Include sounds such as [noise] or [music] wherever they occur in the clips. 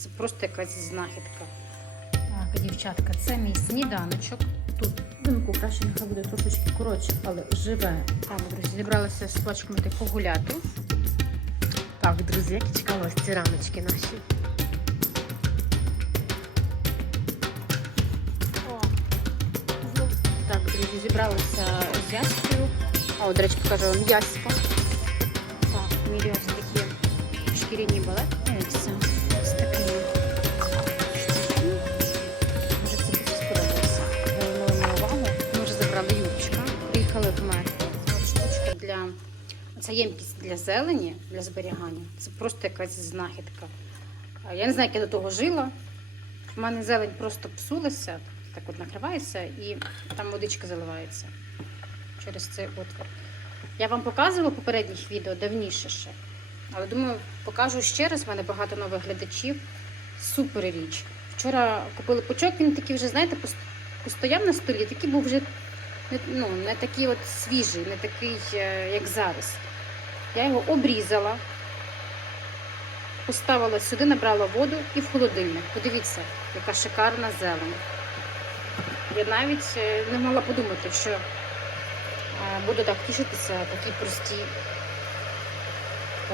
Це просто якась знахідка. Так, дівчатка, це мій сніданочок. Тут динку краще нехай буде трошечки коротше, але живе. Так, друзі, зібралися з пачками так погуляти. Так, друзі, як і чекала ці раночки наші. Так, друзі, зібралися з Яською. О, до речі, покажу вам Яська. Так, мірі ось такі шкіряні балетниці. Це ємкість для зелені, для зберігання. Це просто якась знахідка. Я не знаю, як я до того жила. У мене зелень просто псулася, так от накривається і там водичка заливається через цей отвір. Я вам показувала попередніх відео давніше ще. Але думаю, покажу ще раз. У мене багато нових глядачів. Супер річ. Вчора купили пучок, він такий вже, знаєте, постояв на столі, такий був вже ну, не такий от свіжий, не такий, е, як зараз. Я його обрізала, поставила сюди, набрала воду і в холодильник. Подивіться, яка шикарна зелень. Я навіть е, не могла подумати, що е, буду так тішитися такі прості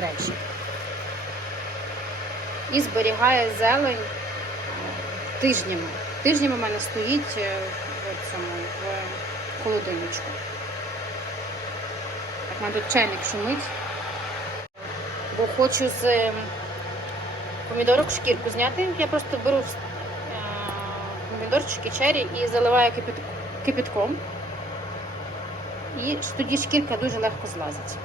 речі. І зберігає зелень е, тижнями. Тижнями в мене стоїть в цьому в холодильничку. Так, мене тут чайник шумить. Бо хочу з е, помідорок шкірку зняти. Я просто беру е, помідорчики чері і заливаю кипят- кипятком. І тоді шкірка дуже легко злазить.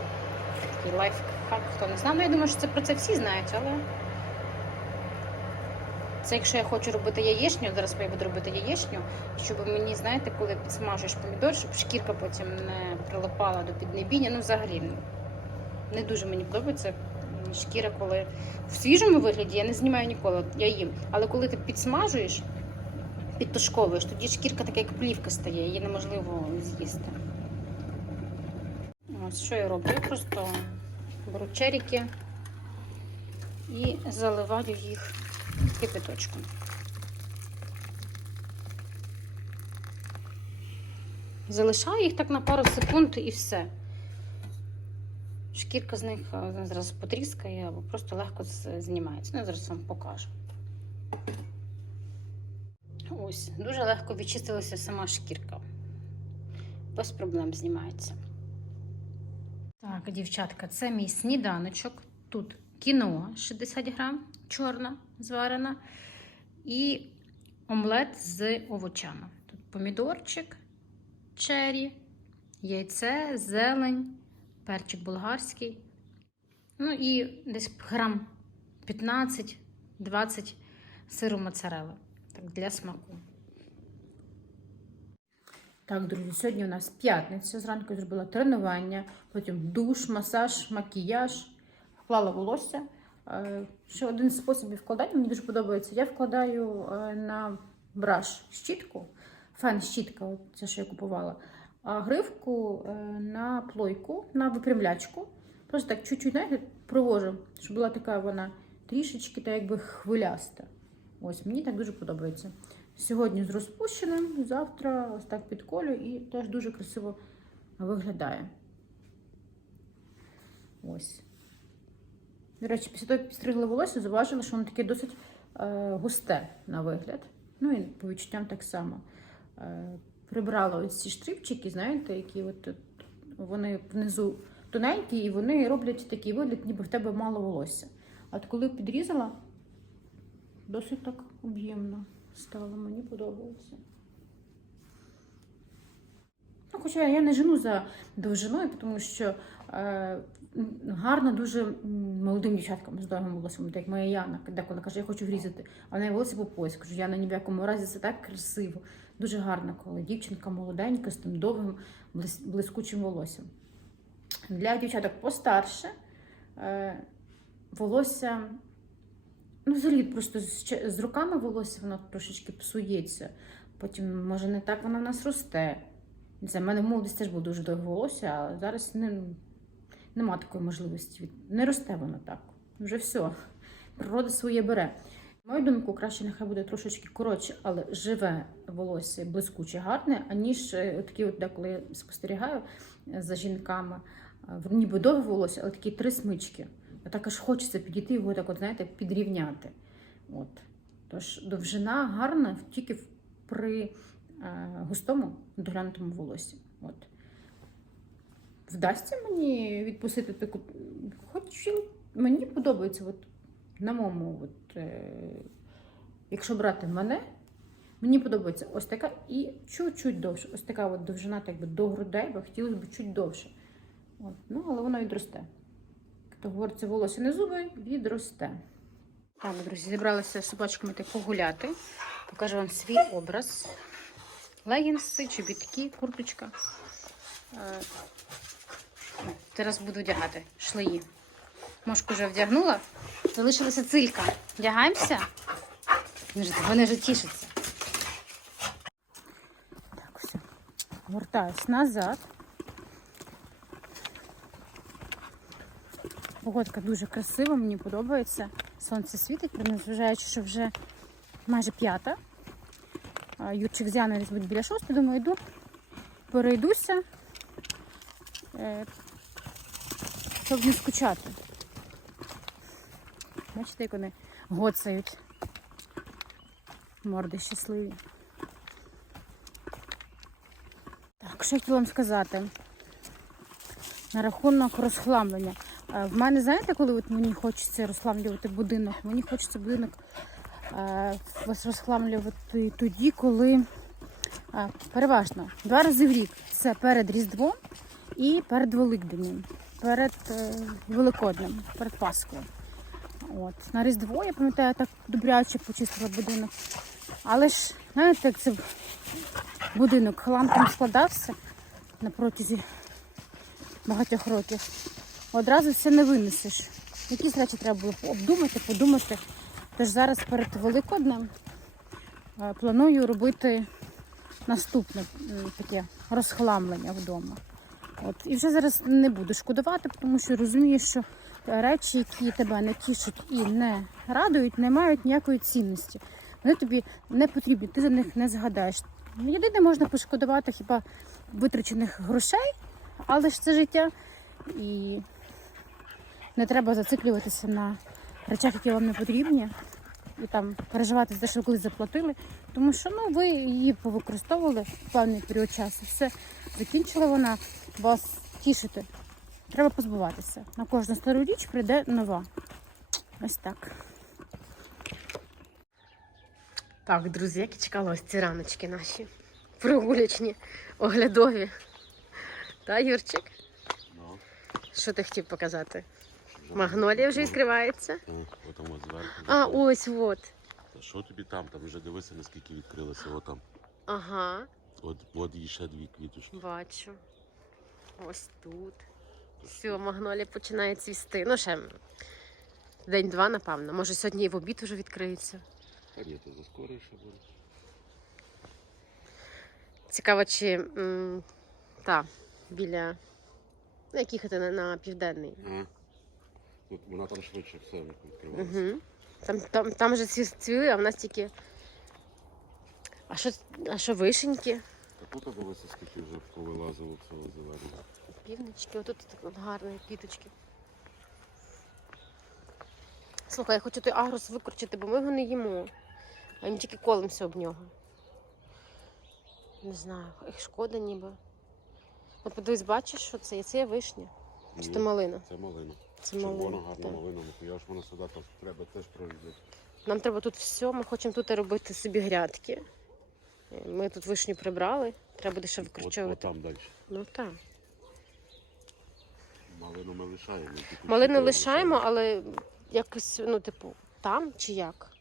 Такий лайфхак, хто не знає. Ну, я думаю, що це про це всі знають, але це якщо я хочу робити яєчню, зараз я буду робити яєчню, щоб мені, знаєте, коли підсмажуєш помідор, щоб шкірка потім не прилипала до піднебіння. Ну, взагалі, не дуже мені подобається шкіра, коли в свіжому вигляді я не знімаю ніколи, я їм. Але коли ти підсмажуєш, підтушковуєш, тоді шкірка така, як плівка стає, її неможливо з'їсти. Ось що я роблю? Я просто беру черіки і заливаю їх кипяточком. Залишаю їх так на пару секунд і все. Шкірка з них е, зараз потріскає або просто легко знімається. Ну, зараз вам покажу. Ось, дуже легко відчистилася сама шкірка. Без проблем знімається. Так, дівчатка, це мій сніданочок. Тут кіно 60 грам, чорна зварена, і омлет з овочами. Тут помідорчик, чері, яйце, зелень, перчик болгарський. Ну і десь грам 15-20 сиру моцарелла. Так, для смаку. Так, друзі, сьогодні у нас п'ятниця. Зранку зробила тренування, потім душ, масаж, макіяж, вклала волосся. Е, Ще один з способів вкладання мені дуже подобається. Я вкладаю е, на браш щітку, фен щітка, це що я купувала, гривку е, на плойку, на випрямлячку. Просто так чуть-чуть провожу, щоб була така вона трішечки та якби хвиляста. Ось мені так дуже подобається. Сьогодні з розпущеним, завтра ось так підколю і теж дуже красиво виглядає. Ось. До речі, після того, як підстригла волосся, зауважила, що воно таке досить е, густе на вигляд. Ну і по відчуттям так само. Е, прибрала ось ці штрипчики, знаєте, які от вони внизу тоненькі, і вони роблять такий вигляд, ніби в тебе мало волосся. А от коли підрізала, досить так об'ємно стало, мені подобається. Ну, хоча я не жену за довжиною, тому що е, гарно дуже молодим дівчаткам з довгим волоссям, як моя Яна, деколи каже, я хочу врізати, а в неї волосся по пояс. Кажу, Яна, ні в якому разі це так красиво. Дуже гарно, коли дівчинка молоденька з тим довгим блискучим волоссям. Для дівчаток постарше е, волосся Ну, взагалі, просто з, руками волосся воно трошечки псується. Потім, може, не так воно в нас росте. В мене в молодості теж було дуже довге волосся, а зараз не, нема такої можливості. Не росте воно так. Вже все. Природа своє бере. Мою думку, краще нехай буде трошечки коротше, але живе волосся блискуче, гарне, аніж е, такі, от деколи я спостерігаю е, за жінками, е, ніби довге волосся, але такі три смички. Так аж хочеться підійти його так, от, знаєте, підрівняти. От. Тож довжина гарна тільки при густому доглянутому волоссі. От. Вдасться мені відпустити таку. Хоч мені подобається, от, на моєму, от, е, якщо брати мене, мені подобається ось така і чуть-чуть довше. Ось така от довжина так би, до грудей, бо хотілося б чуть довше. От. Ну, але воно відросте. Хто говориться, волосся не зуби, відросте. Так, друзі, зібралися з собачками так погуляти. Покажу вам свій образ. Легінси, чобітки, курточка. Е, Зараз буду вдягати шлеї. Мошку вже вдягнула. Залишилася цилька. Вдягаємося? Вони ж тішаться. Так, все. Вертаюсь назад. Погодка дуже красива, мені подобається. Сонце світить, незважаючи, що вже майже п'ята. Юрчик з Яною десь будуть біля шостої, думаю, йду, перейдуся, е, щоб не скучати. Бачите, як вони гоцають. Морди щасливі. Так, що я хотіла вам сказати? На рахунок розхламлення. Е, В мене, знаєте, коли от мені хочеться розхламлювати будинок, мені хочеться будинок е, розхламлювати тоді, коли е, переважно два рази в рік. Це перед Різдвом і перед Великденем, перед Великоднем, перед Пасхою. От. На Різдво, я пам'ятаю, так добряче почистила будинок. Але ж, знаєте, як це будинок хламком складався на протязі багатьох років. Одразу все не винесеш. Якісь речі треба було обдумати, подумати. Тож зараз перед Великоднем е, планую робити наступне таке розхламлення вдома. От. І вже зараз не буду шкодувати, тому що розумію, що речі, які тебе не тішать і не радують, не мають ніякої цінності. Вони тобі не потрібні, ти за них не згадаєш. Єдине можна пошкодувати хіба витрачених грошей, але ж це життя. І не треба зациклюватися на речах, які вам не потрібні, і там переживати за те, що колись заплатили. Тому що ну, ви її повикористовували в певний період часу. Все закінчила вона вас тішити. Треба позбуватися. На кожну стару річ прийде нова. Ось так. Так, друзі, як і чекала ось ці раночки наші. Прогулячні, оглядові. Та, Юрчик? Ну, Що ти хотів показати? Магнолія вже відкривається. Так, отам от зверху. А, ось от. Та що тобі там? Там вже дивися, наскільки відкрилося. Отам. Ага, От, от і ще дві квіточки. бачу. Ось тут. Все, магнолія починає цвісти. Ну, ще день-два, напевно. Може, сьогодні і в обід вже відкриється. А ні, то заскоріше буде. Цікаво, чи м, та, біля. Ну, як їхати на, на південний. Ага. От вона там швидше все відкривається. Угу. Там, там, там вже цві- цвіли, а в нас тільки. А що, а що вишеньки? Тут дивися, скільки вже повилазило цього зеленого. Півнички, отут от гарні квіточки. Слухай, я хочу той агрос викручити, бо ми його не їмо. А ми тільки колимося об нього. Не знаю, їх шкода ніби. От подивись, бачиш, що це є? Це є вишня. Чи Ні, то малина? Це малина. Це Червона малина. гарна так. малина. Ну, я ж вона сюди там треба теж прорізати. Нам треба тут все, ми хочемо тут робити собі грядки. Е, Ми тут вишню прибрали, треба буде ще От, от там далі. Ну так. Малину ми лишаємо. чотири лишаємо, але якось, ну, типу, там чи як?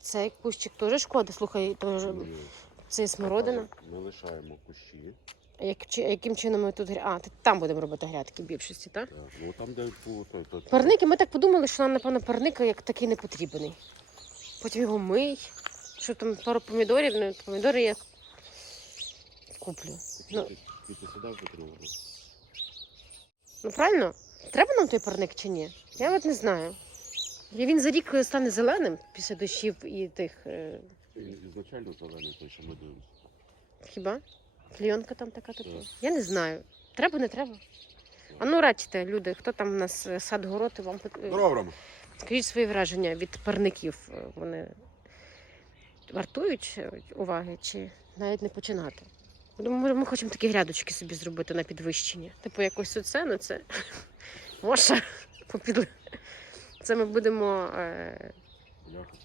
Цей кущик теж шкода, слухай, теж це смородина. Ми лишаємо кущі. А Як, чи, яким чином ми тут. А, там будемо робити грядки в більшості, так? Так. Ну там, де той, Парники, ми так подумали, що нам, напевно, парника як такий не потрібний. Потім його мий. Що там пару помідорів, ну, помідори я куплю. Ну, Квіти, сюди викинули. ну правильно, треба нам той парник чи ні? Я от не знаю. І він за рік стане зеленим після дощів і тих. е, ізначально зелений, той, що ми дивимося. Хіба? Клійонка там така типу? Так. Я не знаю. Треба, не треба. А ну радьте, люди, хто там у нас е, сад город, і вам пот- Здорово, Рома. скажіть свої враження від парників. Е, Вони вартують е, уваги чи навіть не починати? Думаю, ми, хочемо такі грядочки собі зробити на підвищення. Типу, якось оце, ну це Моша [laughs] попід... Це ми будемо е,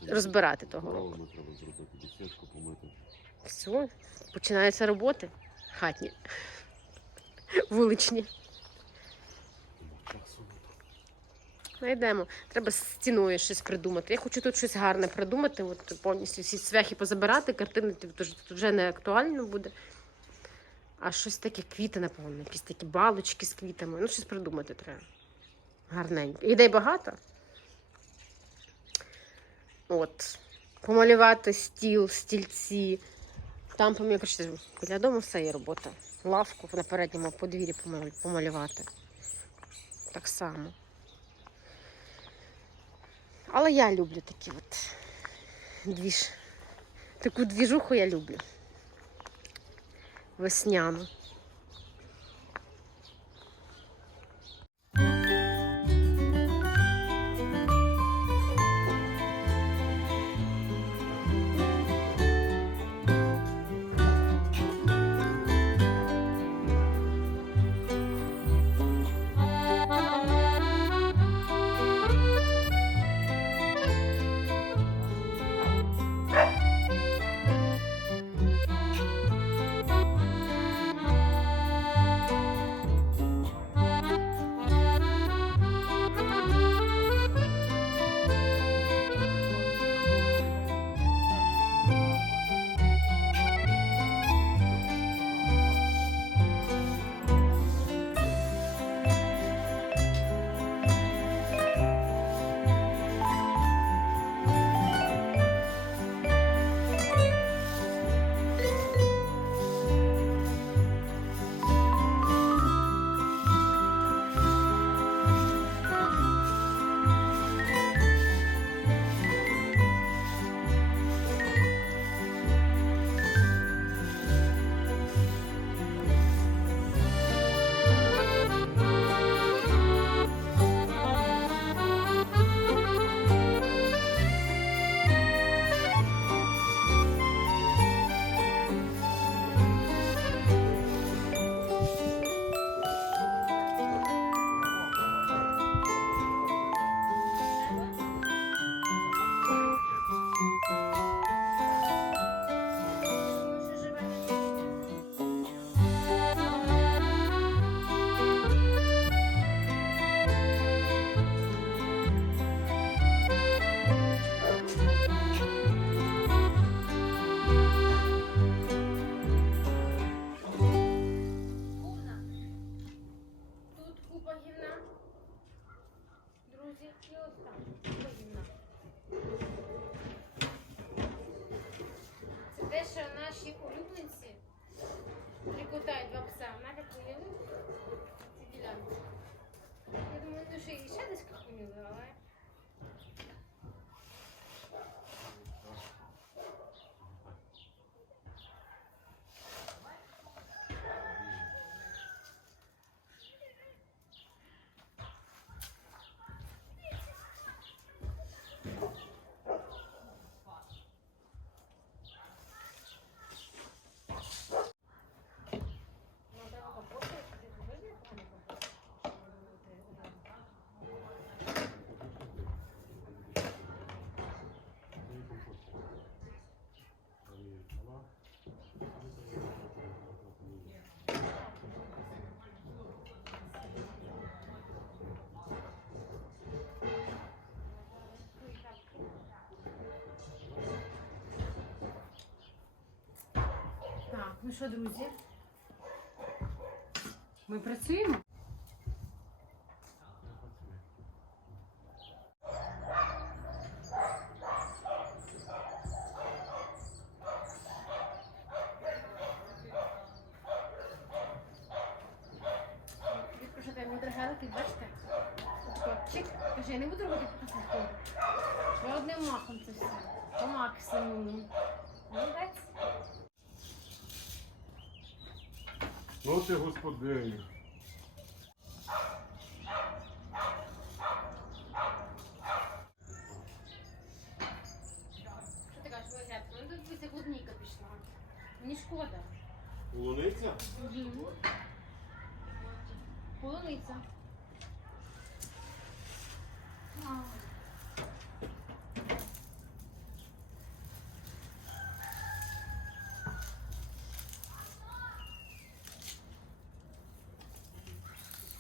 розбирати того року. Треба зробити бесідку, помити. Все, починаються роботи хатні, [laughs] вуличні. Часу. Найдемо. Треба з стіною щось придумати. Я хочу тут щось гарне придумати, от повністю всі цвяхи позабирати, картини тут вже не актуально буде. А щось таке квіти, напевно, якісь такі балочки з квітами. Ну, щось придумати треба. Гарненько. Ідей багато. От. Помалювати стіл, стільці. Там помі- біля дому все є робота. Лавку на передньому подвір'ї помалювати. Так само. Але я люблю такі от двіж. Таку двіжуху я люблю. Весняну. Думаю, ну що і ще десь кахуніли, але. Так, ну що, друзі? Ми працюємо? Відпрошити мудрогелки, бачите? Отако чик. Каже, я не буду робити просто. максимум. Молодець. Ну ти господиня. Що ти кажеш, Олег? Ну тут дивися, клубніка пішла. Мені шкода. Полуниця? Полуниця.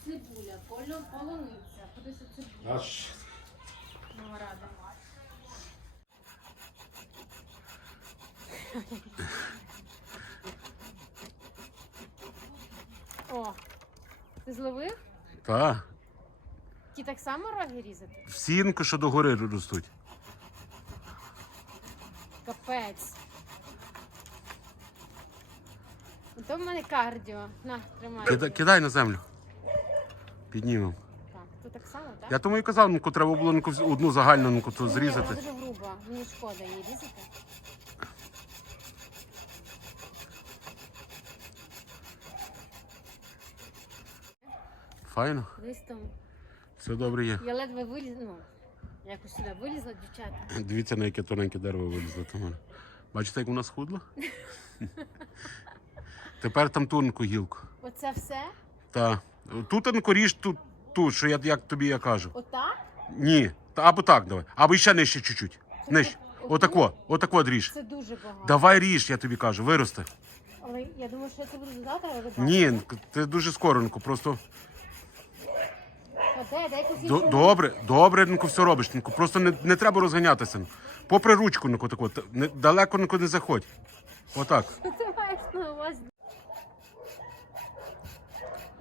Цибуля, полю- полуниця. Кудись цибуля. Аж. Мама рада. О, ти зловив? Та. Ті так само роги різати? Всінку, що догори ростуть. Капець. То в мене кардіо. На, тримай. Кидай, кидай на землю. Піднімемо. Так, то так само, так? Я тому і казав, ну, треба було ну, одну загальну ну, то Ні, зрізати. вона дуже груба. Мені шкода її різати. Файно. Десь там. Все добре є. Я ледве виліз, ну, якось сюди вилізла, дівчата. [laughs] Дивіться, на яке тоненьке дерево вилізло мене. Бачите, як вона схудла? [laughs] Тепер там тонку гілку. Оце все? Та. Тут ріж, тут, тут, що я як тобі я кажу. Отак? Ні. Та або так давай. Або ще нижче чуть-чуть. Нижче. Отако, отако ріж. Це дуже багато. Давай ріж, я тобі кажу, виросте. Але я думаю, що я це буду додати, але. Ні, ти дуже скоренько, просто А де, де якусь до- добре, добре, Нко, все робиш. Нко. Просто не, не треба розганятися. Попри ручку, Нко, тако, та- не, далеко Нко, не заходь. Отак. Що ти маєш на увазі?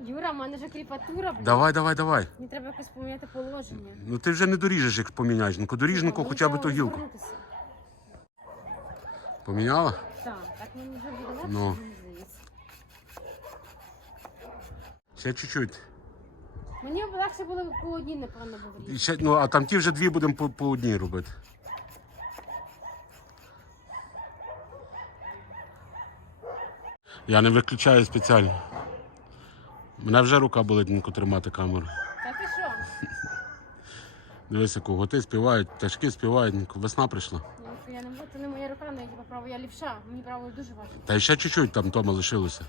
Юра, в мене вже кріпатура, блін. Давай, давай, давай. Мені треба якось поміняти положення. Ну ти вже не доріжеш, як поміняєш. Нко, доріж, Мені хоча б треба ту гілку. розвернутися. Поміняла? Так, так мені вже буде легше, Ну. мені здається. Ще чуть-чуть. Мені б легше було по одній, напевно, був І ще, ну, а там ті вже дві будемо по, по одній робити. Я не виключаю спеціально. Мене вже рука болить тримати камеру. Та ти що? Дивися, коготи співають, пташки співають, Нко, весна прийшла. Ну, що я не можу, це не моя рука, але типа право я лівша. Мені право дуже важко. Та ще чуть-чуть там Тома лишилося.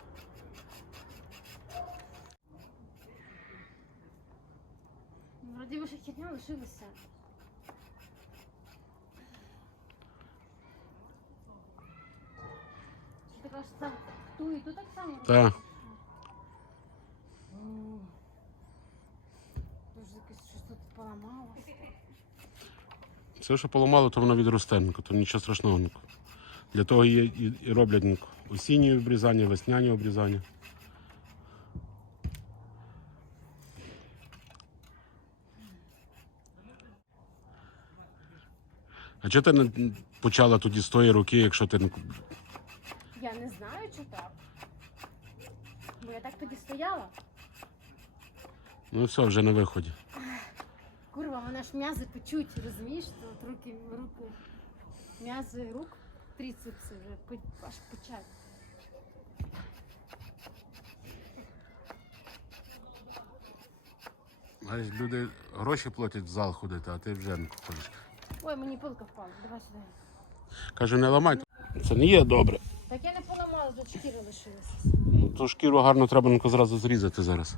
Вроді ви ще хітня лишилися. Ти кажеш, це ту і ту так само? Та. О, Дуже якесь щось тут поламалося. Все, що поламало, то воно відросте, то нічого страшного. Для того і, і, і роблять осінні обрізання, весняні обрізання. Чого ти не почала тоді з тої руки, якщо ти Я не знаю, чи так. Бо я так тоді стояла. ну все, вже на виході. Курва, вона ж м'язи печуть, розумієш? От руки, руки, м'язи рук, тріцепси вже пе- аж печать. Знаєш, люди гроші платять в зал ходити, а ти вже Нко ходиш. Ой, мені пилка впала, давай сюди. Кажу, не ламай. Це не є добре. Так я не поламала, тут шкіра лишилася. Ну, ту шкіру гарно треба зразу зрізати зараз.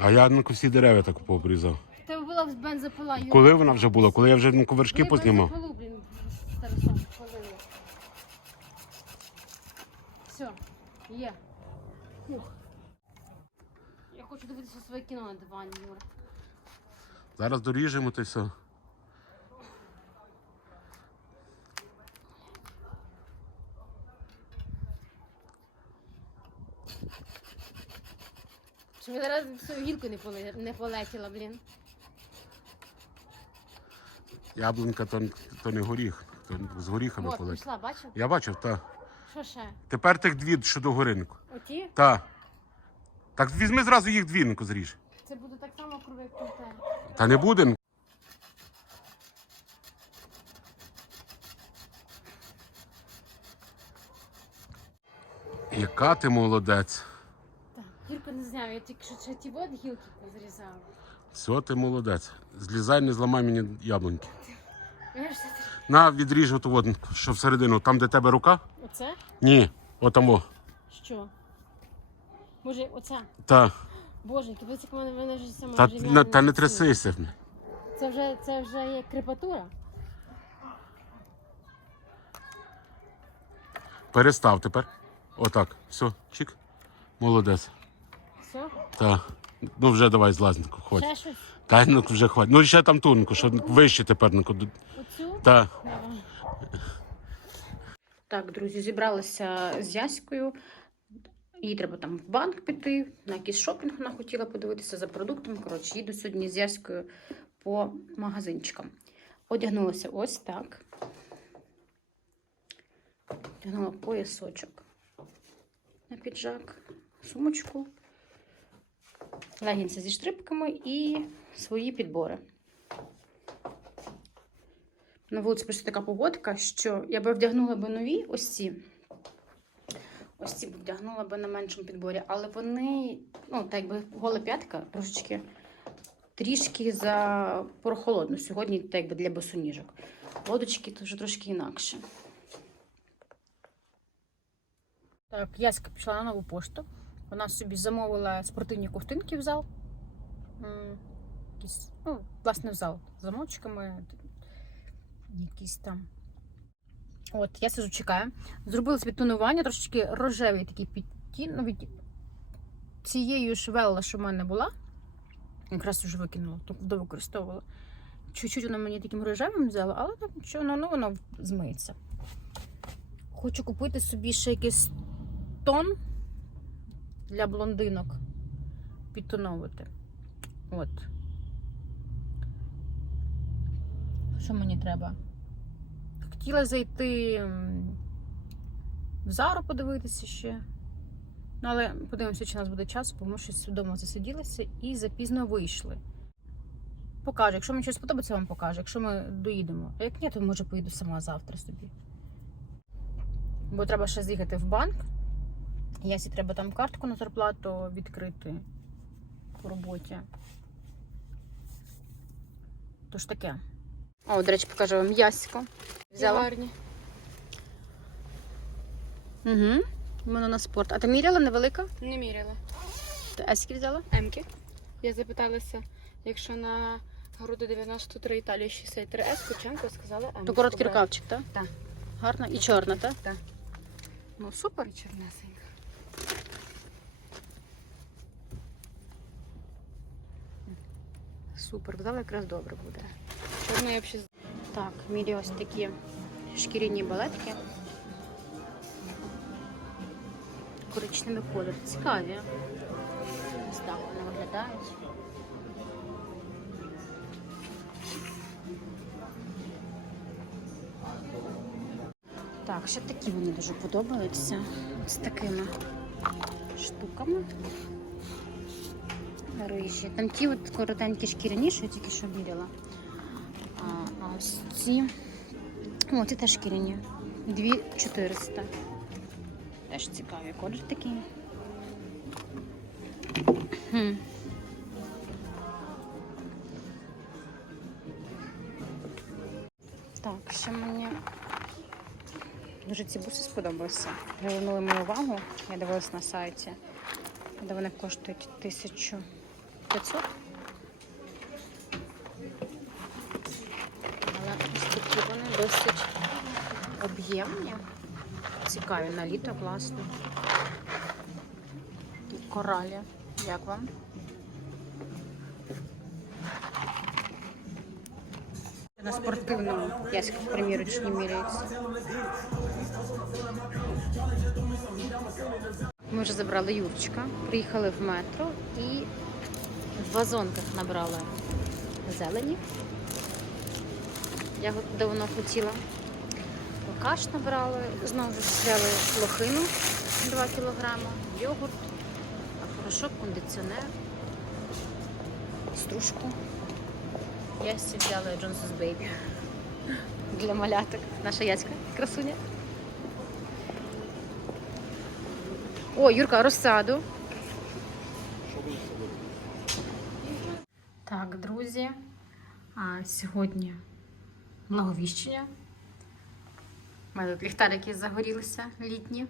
А я Нко, всі дерева так пообрізав. Б бензопила, Юра. Коли вона вже була? Коли я вже Нко, вершки Ми познімав? бензопилу, блін, з Тарасом палили. Все, є. Фух. Я хочу дивитися своє кіно на дивані, Юра. Зараз доріжемо то й все. Щоб я зараз в свою гілку не, поле- не полетіла, блін. Яблунька то, то не горіх, то з горіхами От, полить. пішла, бачив? Я бачив, та. Що ще? Тепер тих дві що до горинку. Оті? Та. Так візьми зразу їх двінку зріж. Це буде так само круто, як тут. Та не буде. Яка ти молодець. Так, гірко не знаю, я тільки що ще ті от гілки позрізала. Все, ти молодець. Злізай, не зламай мені яблуньки. На, відріж оту от, що всередину, там, де тебе рука? Оце? Ні, отамо. Що? Може, оця? Та, Боже, кипець, як в мене, мене вже сама та, вже на, та не працює. трясися. Це вже, це вже є крепатура. Перестав тепер. Отак. Все, чик. Молодець. Все? Та. Ну вже давай злазнику, ходь. Ще щось? Та ну вже хватить. Ну ще там тунку, що вище тепер. Ну, куди- Оцю? та. Давай. Так, друзі, зібралися з Яською. Їй треба там в банк піти, на якийсь шопінг вона хотіла подивитися за продуктами. Коротше, їду сьогодні з Яською по магазинчикам. Одягнулася ось так. Одягнула поясочок на піджак, сумочку, легінці зі штрипками і свої підбори. На вулиці просто така погодка, що я би вдягнула би нові ось ці. Ось ці б вдягнула би на меншому підборі, але вони, ну, так якби гола п'ятка трошечки трішки за прохолодно. Сьогодні так якби для босоніжок. Лодочки то вже трошки інакше. Так, Яська пішла на нову пошту. Вона собі замовила спортивні ковтинки в зал. Якісь, ну, власне, в зал з замочками. Якісь там. От, я сижу, чекаю. Зробила собі тонування, трошечки рожевий такий підтін. Ну, від цією ж велла, що в мене була. Якраз вже викинула, тобто довикористовувала. Чуть-чуть вона мені таким рожевим взяла, але так нічого, ну, ну, воно змиється. Хочу купити собі ще якийсь тон для блондинок підтоновувати. От. Що мені треба? Хотіла зайти в Зару подивитися ще. Ну, але подивимося, чи у нас буде час, бо ми щось вдома засиділися і запізно вийшли. Покажу. Якщо мені щось подобається, вам покажу. Якщо ми доїдемо. А як ні, то може поїду сама завтра собі. Бо треба ще з'їхати в банк. Ясі треба там картку на зарплату відкрити по роботі. Тож таке. О, до речі, покажу вам ясько. Взяла. Гарні. Угу. Воно на спорт. А ти міряла невелика? Не міряла. Ти еськи взяла? Емки. Я запиталася, якщо на груди 93 Італії 63 С, Кученко сказала Емки. То короткий рукавчик, так? Так. Гарна і чорна, так? Так. Ну, супер. Чорнесенька. Супер. Взяла якраз добре буде. Чорна я взагалі Так, мірі ось такі шкіряні балетки. Коричневий колір. Цікаві. Ось так вони виглядають. Так, ще такі мені дуже подобаються. З такими штуками. Рижі. Там ті от коротенькі шкіряні, що я тільки що міряла. А, а ось ці. О, ці теж шкіряні. 2400. Теж цікавий колір такий. Хм. Так, ще мені дуже ці буси сподобалися. Привернули мою увагу. Я дивилась на сайті, де вони коштують 1500. Але ось такі вони досить об'ємні. Цікаві на літо, класно. Коралі. Як вам? На спортивному яська примірочні міряється. Ми вже забрали Юрчика, приїхали в метро і в вазонках набрали зелені. Я давно хотіла. Лукаш набрали, знову взяли лохину 2 кг, йогурт, порошок, кондиціонер, стружку. Ясі взяли Johnson's Baby для маляток. Наша яська красуня. О, Юрка, розсаду. Так, друзі, а, сьогодні благовіщення. У мене тут ліхтарики загорілися літні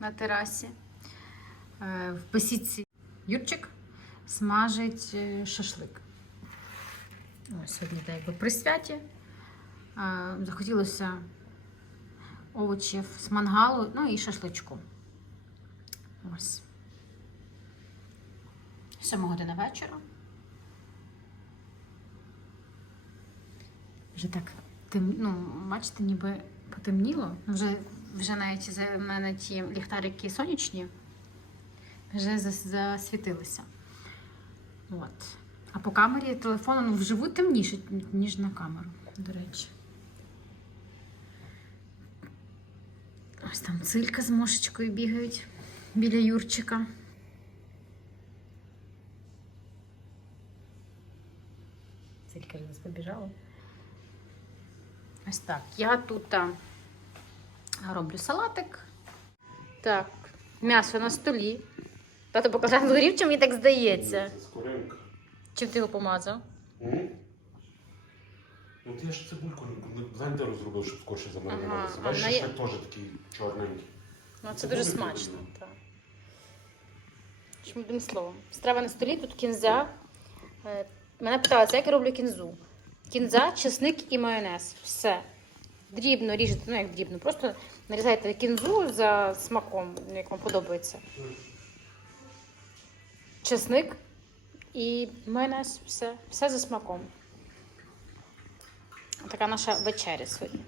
на терасі. Е, В песіці Юрчик смажить е, шашлик. Ось сьогодні так якби при святі. Е, Захотілося овочів з мангалу, ну і шашличку. Ось. Сьома година вечора. Вже так тем, ну, бачите, ніби потемніло. Вже, вже навіть за мене ті ліхтарики сонячні вже засвітилися. От. А по камері телефону ну, вживу темніше, ніж на камеру, до речі. Ось там цилька з мошечкою бігають біля Юрчика. Цилька зараз побіжала. Ось так. Я тут а, роблю салатик. Так, м'ясо на столі. Тато показав горів, чи мені так здається. Скоринка. Чим ти його помазав? Ну ти ж цибульку блендеру зробив, щоб скорше Ага, замаринувалося. а Бачиш, на- шашлик теж такий чорненький. Ну, це Це дуже смачно. прикольно. Так. Чим одним словом. Страва на столі, тут кінза. Е, Мене питалися, як я роблю кінзу. Кінза, чесник і майонез. Все. Дрібно ріжете, ну як дрібно, просто нарізайте кінзу за смаком, як вам подобається. Чесник і майонез, все, все за смаком. Така наша вечеря сьогодні.